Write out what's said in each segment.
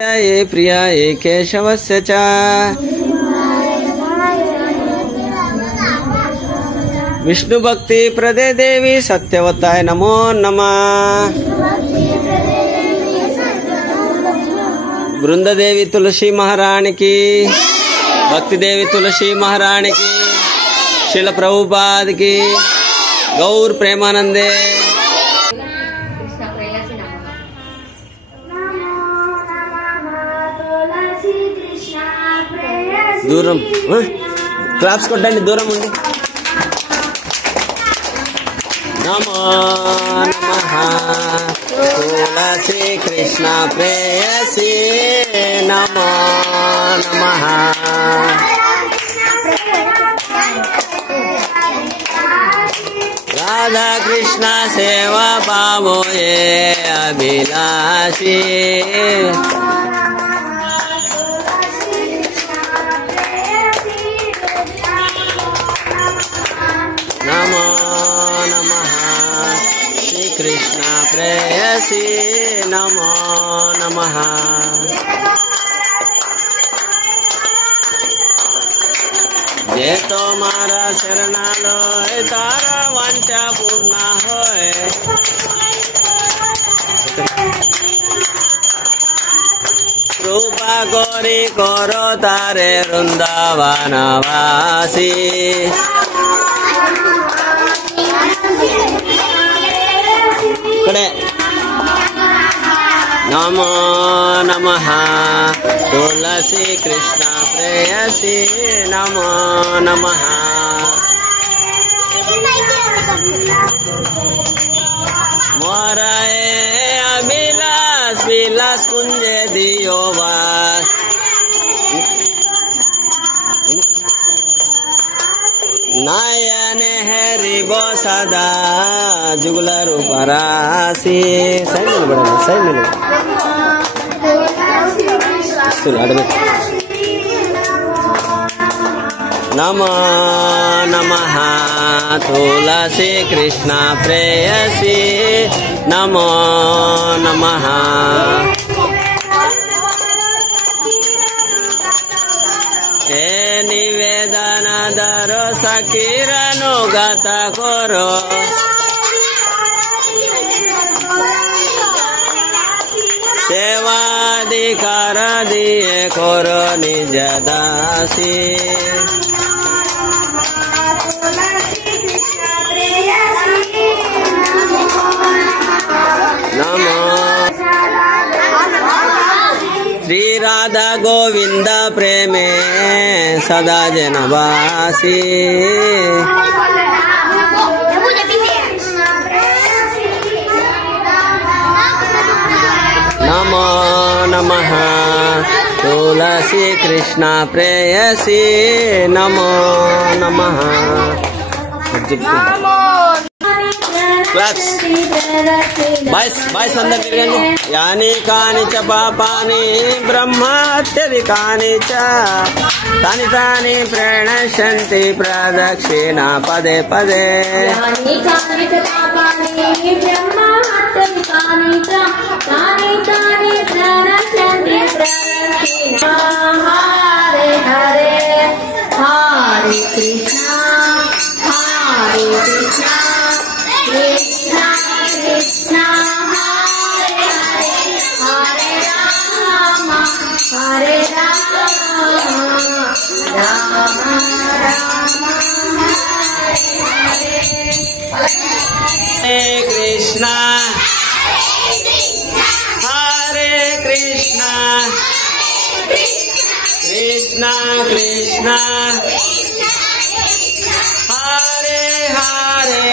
ये प्रियाये केशवस्य च विष्णु भक्ति प्रदे देवी सत्यवताय नमो नमः। वृंद देवी तुलसी महारानी की, भक्ति देवी तुलसी महारानी की, शिल प्रभुपाद की, गौर प्रेमानंदे। दूरम क्लाप्स కొట్టండి దూరం ఉండి। नमो नमः तुलसी कृष्ण प्रेयसी नमो नमः। राधा कृष्ण सेवा पावो ये अभिलाषी कृष्ण प्रेयसी नमो नमः। जे तुम्हारा शरणालो तारा वांछा पूर्ण होए। कृपा करी करो तारे वृंदावन वासी। नमो नमः तुलसी कृष्ण प्रेयसी नमो नमः। मोराए अभिलाष विलास कुंजे दियो वास। नायने हरिबो सदा जुगलर परासी। सही मिल बड़ा सही मिल नमो नमः तुलसी कृष्ण प्रेयसी नमो नमः। हे निवेदन दरो सकीरनुगत करो। सेवाधिकार दिए करो निज दासी। नमो श्री राधा गोविंद प्रेमे सदा जनवासी। नमो नमः तुलसी कृष्ण प्रेयसी नमो नमः। क्लाप्स बाईस अंदर तिरगंడి। यानी कानि च पापानि ब्रह्मात्यधिकानि च तानि तानि प्रणश्यन्ति प्रदक्षिणा पदे पदे। हरे हरे हरे कृष्णा हरे कृष्णा कृष्णा कृष्णा हरे हरे हरे राम राम राम राम हरे कृष्णा हरे कृष्णा कृष्णा कृष्णा हरे हरे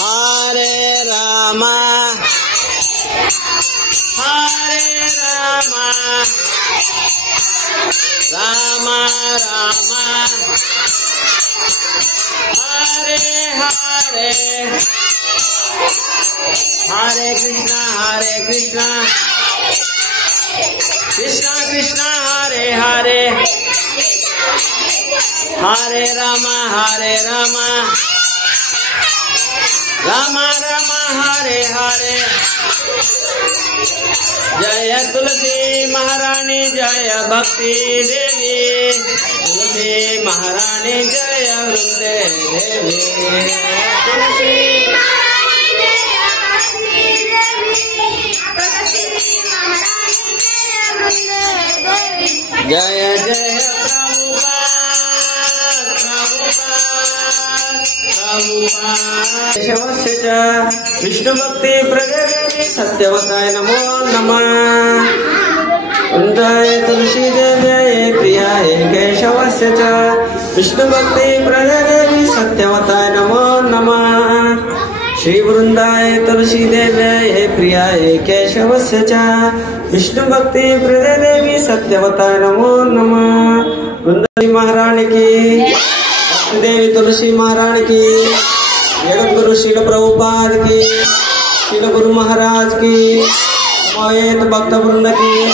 हरे राम राम राम हरे हरे हरे कृष्णा कृष्णा कृष्णा हरे हरे हरे राम राम राम हरे हरे जय तुलसी महारानी जय भक्ति देवी, तुलसी महारानी जय वृंदे देवी, तुलसी महारानी जय भक्ति देवी, तुलसी महारानी जय वृंदे देवी। जय जय प्रभुपाद प्रभुपाद केशवस्य च विष्णु भक्ति प्रदेवी सत्यवताय नमो नमः। वृंदाय तुलसी देव्याय प्रियाय केशवस्य च विष्णु भक्ति प्रदेवी सत्यवताय नमो नमः। श्री वृंदाय तुलसी देव्याय प्रियाय केशवस्य च विष्णु भक्ति प्रदेवी सत्यवताय नमो नमः। वृंदाई महारानी की, भक्ति देवी तुलसी महारानी की, जगत गुरु शील प्रभुपाद की, शील गुरु महाराज की, समवेत भक्त वृंद की।